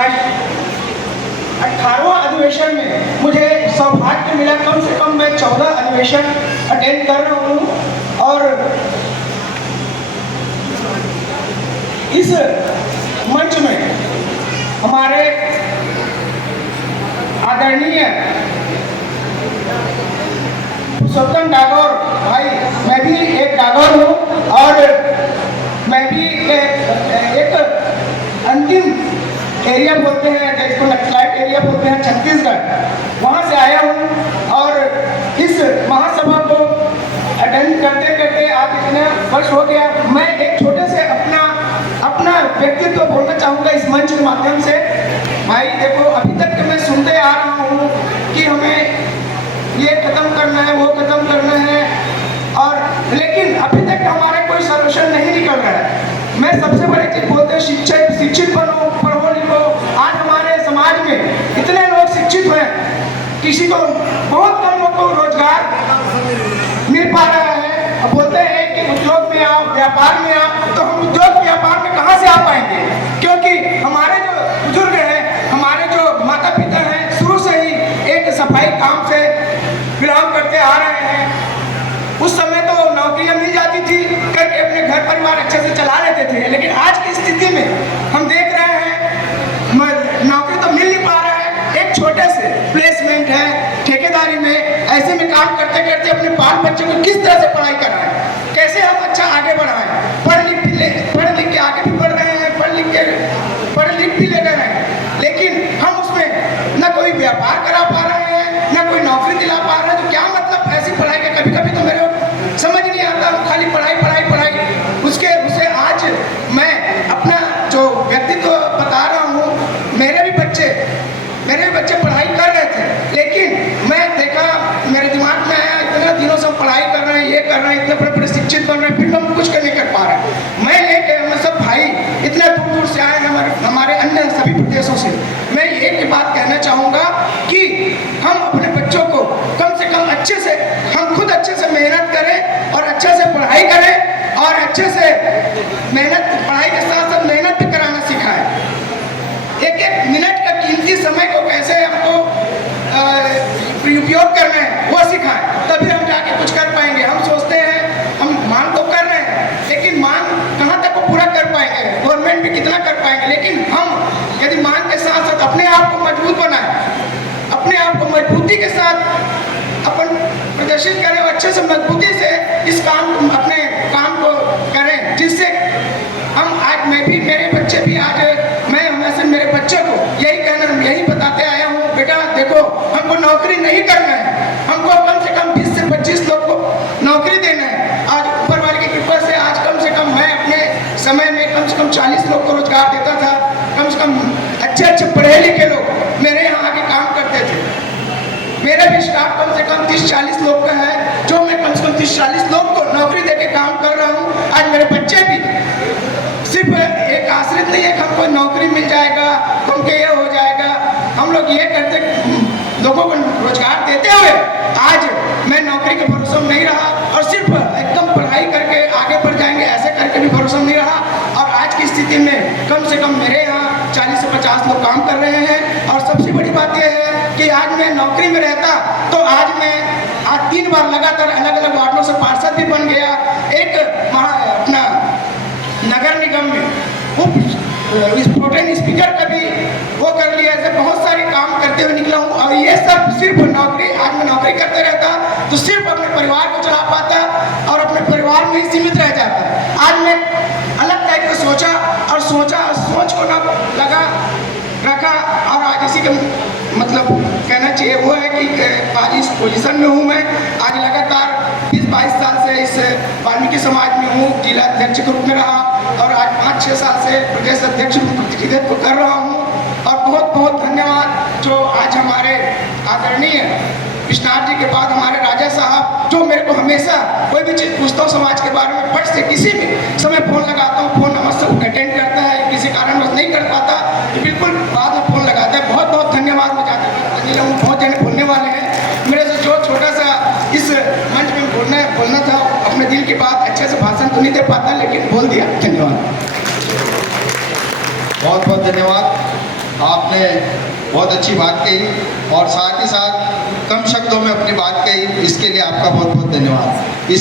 Trust 18वां अधिवेशन में मुझे सौभाग्य मिला। कम से कम मैं 14 अधिवेशन अटेंड कर रहा हूँ और इस मंच में हमारे आदरणीय पुरुषोत्तम डागौर भाई, मैं भी एक डागौर हूँ और मैं भी एक अंतिम एरिया बोलते हैं जिसको नक्सलाइट एरिया बोलते हैं, छत्तीसगढ़, वहाँ से आया हूँ और इस महासभा को अटेंड करते करते आज इतने वर्ष हो गया। मैं एक छोटे से अपना व्यक्तित्व बोलना चाहूँगा इस मंच के माध्यम से। भाई देखो, अभी तक मैं सुनते आ रहा हूँ कि हमें ये खत्म करना है, वो खत्म करना है, और लेकिन अभी तक हमारा कोई सॉल्यूशन नहीं निकल रहा है। मैं सबसे बड़ी चीज बोलते हैं शिक्षित बनो, पढ़ो लिखो। आज हमारे समाज में इतने लोग शिक्षित हैं, किसी को बहुत कम लोग को रोजगार मिल पा रहा है। अब बोलते हैं कि उद्योग में आओ, व्यापार में आओ, तो हम उद्योग व्यापार में कहाँ से आ पाएंगे? क्योंकि हमारे जो बुजुर्ग हैं, हमारे जो माता पिता हैं, शुरू से ही एक सफाई काम से बिलोंग करते आ रहे हैं। उस समय तो नौकरियां मिल जाती थी करके अपने घर परिवार अच्छे से चला लेते थे, लेकिन आज की स्थिति में हम देख रहे हैं नौकरी तो मिल नहीं पा रहा है। एक छोटे से प्लेसमेंट है, ठेकेदारी में, ऐसे में काम करते करते अपने बाल बच्चों को किस तरह से पढ़ाई कराएं, कैसे हम अच्छा आगे बढ़ाएं। पढ़ लिख के आगे भी बढ़ रहे हैं, पढ़ लिख भी ले रहे हैं, लेकिन हम उसमें न कोई व्यापार करा पा रहे हैं, न कोई नौकरी दिला पा रहे हैं। तो क्या मतलब ऐसी पढ़ाई का? कभी कभी तो मेरे समझ नहीं आता, खाली पढ़ाई पढ़ाई पढ़ाई। उसे आज मैं अपना जो व्यक्तित्व बता रहा हूँ, मेरे भी बच्चे पढ़ाई कर रहे थे, लेकिन मैं देखा, मेरे दिमाग में आया, इतने दिनों से हम पढ़ाई कर रहे हैं, ये कर रहे हैं, इतने बड़े बड़े शिक्षित बन रहे हैं, फिर हम कुछ नहीं कर पा रहे हैं। मैं लेके हम सब भाई इतने दूर दूर से आए हैं, हमारे अन्य सभी प्रदेशों से। मैं एक बात कहना चाहूँगा कि हम अपने बच्चों को कम से कम अच्छे से, हम खुद अच्छे से मेहनत करें और अच्छे से पढ़ाई करें और अच्छे से पढ़ाई के साथ साथ मेहनत भी कराना सिखाएं। एक एक मिनट का कीमती समय को कैसे हमको उपयोग करना है वो सिखाएं, तभी हम जाके कुछ कर पाएंगे। हम सोचते हैं हम मांग तो कर रहे हैं, लेकिन मांग कहाँ तक को पूरा कर पाएंगे, गवर्नमेंट भी कितना कर पाएंगे। लेकिन हम यदि मांग के साथ साथ अपने आप को मजबूत बनाएं, अपने आप को मजबूती के साथ अपन प्रदर्शित करें और अच्छे से मजबूती से इस अपने काम को करें, जिससे हम आज मेरे बच्चे भी आज मैं हमेशा मेरे बच्चे को यही बताते आया हूँ, बेटा देखो, हमको नौकरी नहीं करना है, हमको कम से कम 20 से 25 लोग को नौकरी देना है। आज ऊपर वाले की कृपा से आज कम से कम मैं अपने समय में कम से कम 40 लोग को रोजगार देता था। कम से कम अच्छे पढ़े लिखे लोग मेरे यहाँ आके काम करते थे। मेरा भी स्टाफ कम से कम 30-40 लोग का है, जो मैं कम से कम 30-40 लोग को नौकरी देके काम कर रहा हूँ। आज मेरे बच्चे भी सिर्फ एक आश्रित नहीं है कि हमको नौकरी मिल जाएगा, हमको ये हो जाएगा। हम लोग ये करते लोगों को रोजगार देते हुए आज मैं नौकरी के भरोसे में नहीं रहा और सिर्फ एकदम पढ़ाई करके आगे बढ़ जाएंगे ऐसे करके भी भरोसा नहीं रहा। और आज की स्थिति में कम से कम मेरे यहाँ 40 से 50 लोग काम कर रहे हैं। और सबसे बड़ी बात यह है कि आज मैं नौकरी में रहता तो आज 3 बार लगातार अलग अलग वार्डों से पार्षद भी बन गया। एक अपना नगर निगम में प्रोटेन स्पीकर का भी वो कर लिया। ऐसे बहुत सारे काम करते हुए निकला हूँ और ये सब सिर्फ नौकरी, आज मैं नौकरी करते रहता तो सिर्फ अपने परिवार को चला पाता और अपने परिवार में ही सीमित रह जाता। आज मैं अलग टाइप का सोचा और सोच को ना लगा रखा और आज इसी का मतलब कहना चाहिए वो है कि आज इस पोजीशन में हूँ। मैं आज लगातार 20-22 साल से इस वाल्मीकि समाज में हूँ, जिला अध्यक्ष के रूप में रहा और आज 5-6 साल से प्रदेश अध्यक्ष प्रतिनिधित्व कर रहा हूँ। और बहुत बहुत धन्यवाद जो आज हमारे आदरणीय विश्वनाथ जी के बाद हमारे राजा साहब, जो मेरे को हमेशा कोई भी चीज़ पूछता हूँ समाज के बारे में, फट से किसी भी समय फ़ोन लगाता हूँ, फ़ोन नमस्ते अटेंड करता है, किसी कारणवश नहीं कर पाता तो बिल्कुल बाद में फ़ोन लगाता है। बहुत बहुत धन्यवाद। मैं जाता हूँ, बहुत जने बोलने वाले हैं, मेरे से जो छोटा सा इस मंच में बोलना था, अपने दिल की बात अच्छे से भाषण तो नहीं दे पाता लेकिन बोल दिया। धन्यवाद, बहुत बहुत धन्यवाद। आपने बहुत अच्छी बात कही और साथ ही साथ कम शब्दों में अपनी बात कही, इसके लिए आपका बहुत बहुत धन्यवाद।